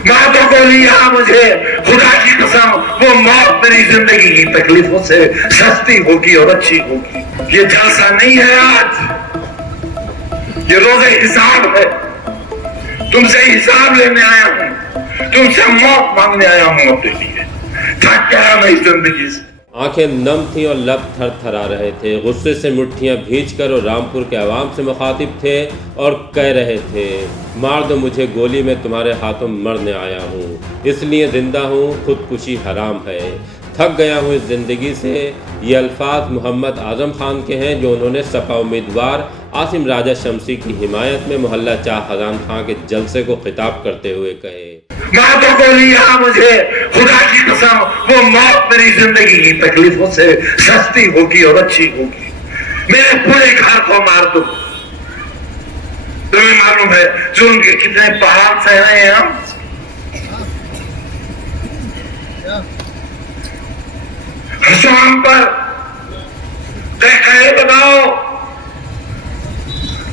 मौतों को लिया मुझे, खुदा की कसम वो मौत मेरी जिंदगी की तकलीफों से सस्ती होगी और अच्छी होगी। ये जलसा नहीं है आज, ये रोज़े हिसाब है। तुमसे हिसाब लेने आया हूं, तुमसे मौत मांगने आया हूं अपने लिए। थक गया मैं इस जिंदगी से। आंखें नम थीं और लब थर थरा रहे थे। गुस्से से मुट्ठियां भींच कर और रामपुर के आवाम से मुखातिब थे और कह रहे थे, मार दो मुझे गोली, में तुम्हारे हाथों मरने आया हूँ, इसलिए ज़िंदा हूँ, खुदकुशी हराम है, थक गया हूँ इस ज़िंदगी से। ये अल्फाज मोहम्मद आज़म खान के हैं जो उन्होंने सपा उम्मीदवार आसिम राजा शमसी की हिमायत में मोहल्ला चाह खजान खां के जलसे को खिताब करते हुए कहे। मौतों को लिया मुझे, खुदा की कसम वो मौत मेरी जिंदगी की तकलीफों से सस्ती होगी और अच्छी होगी। मेरे पूरे घर को मार दो। तुम्हें मालूम है जो उनके कितने पहाड़ सह रहे हैं हम। हंसो हम पर, कहे बताओ,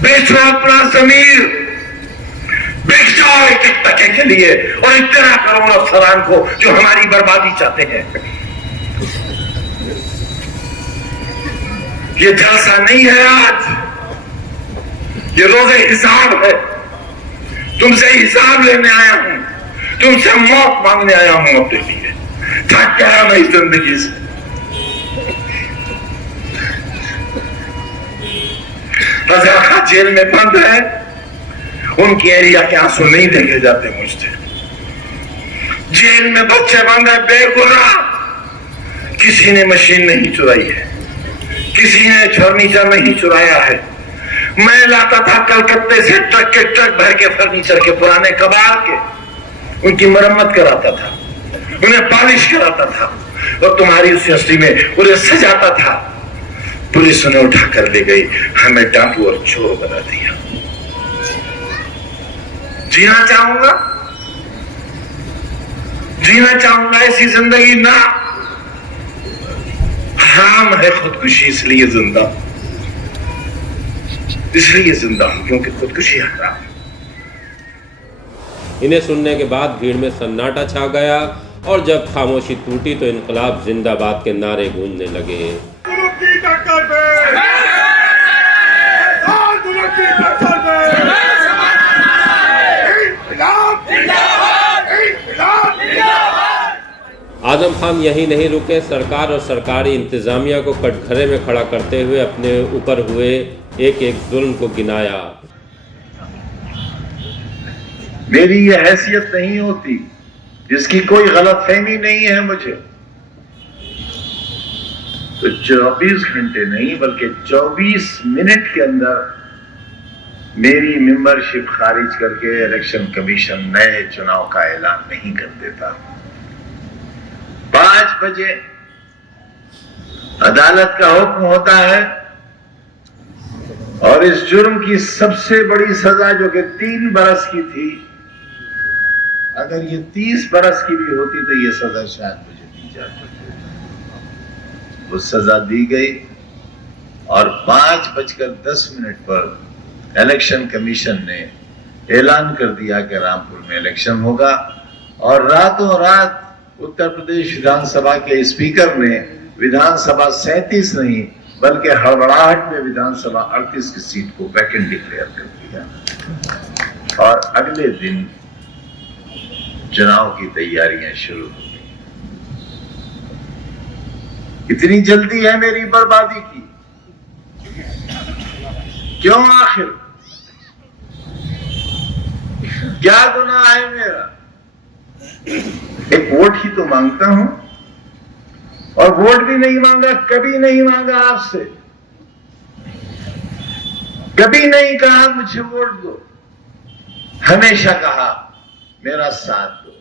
बेचो अपना जमीर, बेच जाओ एक एक टके के लिए और इतना करो अफसरान को जो हमारी बर्बादी चाहते हैं। ये जलसा नहीं है आज, ये रोज़े हिसाब है। तुमसे हिसाब लेने आया हूं, तुमसे मौत मांगने आया हूं अपने लिए। थक गया मैं इस जिंदगी से। रज़ा खां जेल में बंद है, उनकी एरिया के आंसू नहीं देखे जाते मुझसे। जेल में बच्चे बंद है बेगुनाह, किसी ने मशीन नहीं चुराई है, किसी ने फर्नीचर नहीं चुराया है। मैं लाता था कलकत्ते से ट्रक के ट्रक भर के फर्नीचर के पुराने कबाड़ के, उनकी मरम्मत कराता था, उन्हें पॉलिश कराता था और तुम्हारी उस यूनिवर्सिटी में उन्हें सजाता था। पुलिस उन्हें उठाकर ले गई, हमें डाकू और चोर बना दिया। जीना चाहूंगा, जीना चाहूंगा ऐसी जिंदगी ना, हराम है खुदकुशी, इसलिए जिंदा हूं क्योंकि खुदकुशी हराम है। इन्हें सुनने के बाद भीड़ में सन्नाटा छा गया और जब खामोशी टूटी तो इनकलाब जिंदाबाद के नारे गूंजने लगे। आजम खान यही नहीं रुके, सरकार और सरकारी इंतजामिया को कटघरे में खड़ा करते हुए अपने ऊपर हुए एक एक जुल्म को गिनाया। मेरी ये हैसियत नहीं होती, इसकी कोई गलतफहमी नहीं है मुझे, तो 24 घंटे नहीं बल्कि 24 मिनट के अंदर मेरी मेंबरशिप खारिज करके इलेक्शन कमीशन नए चुनाव का ऐलान नहीं कर देता। 5 बजे अदालत का हुक्म होता है और इस जुर्म की सबसे बड़ी सजा जो कि 3 बरस की थी, अगर ये 30 बरस की भी होती तो ये सजा शायद मुझे दी जाती। वो सजा दी गई और 5:10 पर इलेक्शन कमीशन ने ऐलान कर दिया कि रामपुर में इलेक्शन होगा। और रातों रात उत्तर प्रदेश विधानसभा के स्पीकर ने विधानसभा 37 नहीं बल्कि हड़बड़ाहट में विधानसभा 38 की सीट को वैकेंट डिक्लेयर कर दिया और अगले दिन चुनाव की तैयारियां शुरू हो गई। इतनी जल्दी है मेरी बर्बादी की, क्यों? आखिर क्या गुनाह है मेरा? एक वोट ही तो मांगता हूं और वोट भी नहीं मांगा, कभी नहीं मांगा आपसे, कभी नहीं कहा मुझे वोट दो, हमेशा कहा मेरा साथ दो।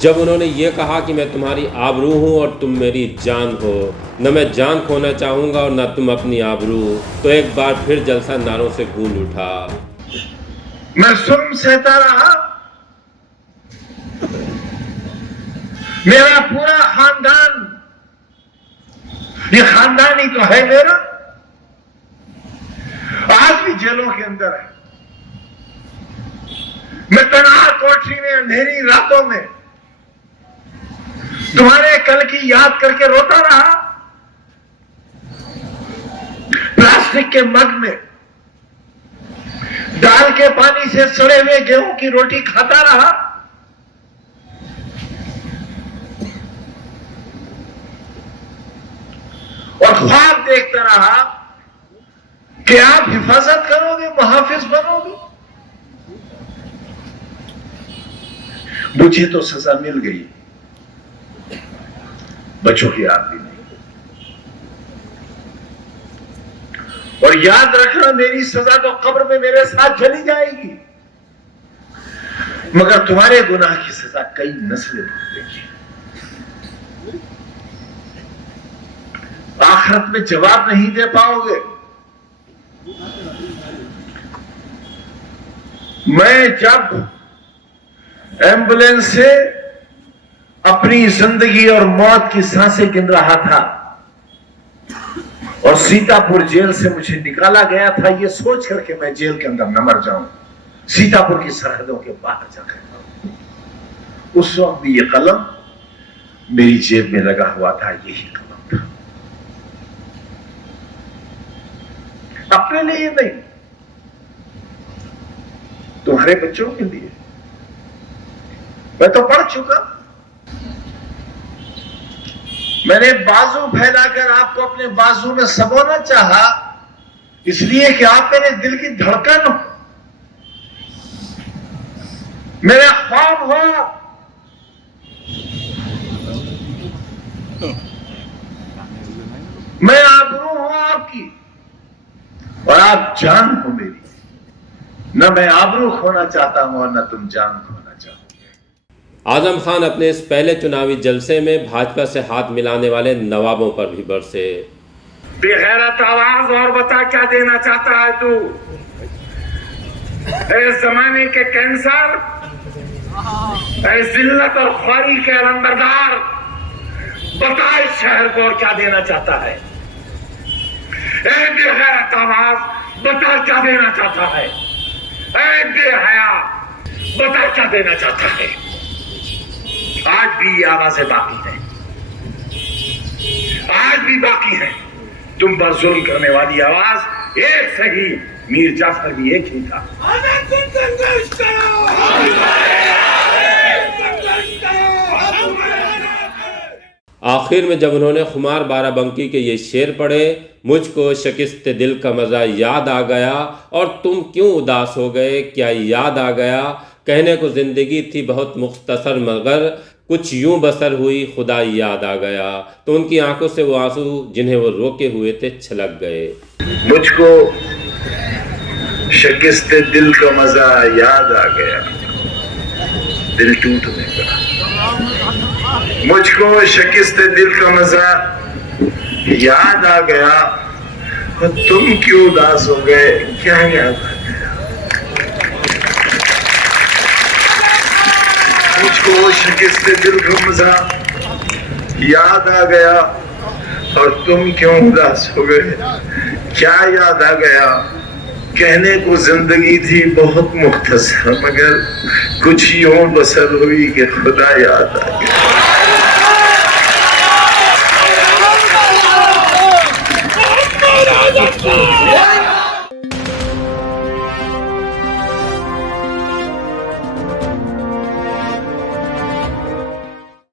जब उन्होंने ये कहा कि मैं तुम्हारी आबरू हूँ और तुम मेरी जान हो, न मैं जान खोना चाहूँगा और न तुम अपनी आबरू, तो एक बार फिर जलसा नारों से गूंज उठा। मैं जुल्म सहता रहा, मेरा पूरा खानदान, ये खानदान ही तो है मेरा, आज भी जेलों के अंदर है। मैं तन्हा कोठरी में अंधेरी रातों में तुम्हारे कल की याद करके रोता रहा। प्लास्टिक के मग में डाल के पानी से सड़े हुए गेहूं की रोटी खाता रहा। और ख्वाब देखता रहा कि आप हिफाजत करोगे, मुहाफिज बनोगे। मुझे तो सजा मिल गई, बच्चों की याद भी नहीं। और याद रखना, मेरी सजा तो कब्र में मेरे साथ चली जाएगी, मगर तुम्हारे गुनाह की सजा कई नस्लें भुगतेंगी। आखिरत में जवाब नहीं दे पाओगे। मैं जब एम्बुलेंस से अपनी जिंदगी और मौत की सांसें गिन रहा था और सीतापुर जेल से मुझे निकाला गया था, ये सोच करके मैं जेल के अंदर न मर जाऊं, सीतापुर की सरहदों के बाहर जाकर, उस वक्त भी ये कलम मेरी जेब में लगा हुआ था। यही कलम था, अपने लिए नहीं, तुम्हारे बच्चों के लिए। मैं तो पढ़ चुका। मैंने बाजू फैलाकर आपको अपने बाजू में सबोना चाहा, इसलिए कि आप मेरे दिल की धड़कन हो, मेरा ख्वाब हो। मैं आबरू हूं आपकी और आप जान हो मेरी। न मैं आबरू खोना चाहता हूं और न तुम जान खोना चाहोगे। आजम खान अपने इस पहले चुनावी जलसे में भाजपा से हाथ मिलाने वाले नवाबों पर भी बरसे। बेगैरत आवाज, और बता क्या देना चाहता है तू? इस जमाने के कैंसर, जिल्लत और ख्वारी के अलंबरदार, बता इस शहर को और क्या देना चाहता है? बेगैरत आवाज, बता क्या देना चाहता है? बेहया, बता क्या देना चाहता है? आज भी ये आवाजें बाकी हैं, आज भी बाकी है। तुम पर जुल्म करने वाली आवाज एक सही, मीर जाफर भी एक ही था। आखिर में जब उन्होंने खुमार बाराबंकी के ये शेर पढ़े, मुझको शिकस्त दिल का मज़ा याद आ गया और तुम क्यों उदास हो गए, क्या याद आ गया, कहने को ज़िंदगी थी बहुत मुख्तसर मगर कुछ यूं बसर हुई, खुदा याद आ गया, तो उनकी आंखों से वो आंसू जिन्हें वो रोके हुए थे छलक गए। मुझको शिकस्त दिल का मजा याद आ गया, दिल टूटने का। मुझको शिकस्त दिल का मजा याद आ गया, तुम क्यों उदास हो गए, क्या याद आ गया? मुझको शिकस्त दिल का मजा याद आ गया और तुम क्यों उदास हो गए, क्या याद आ गया? कहने को जिंदगी थी बहुत मुख्तसर मगर कुछ यूं बसर हुई कि खुदा याद आ गया।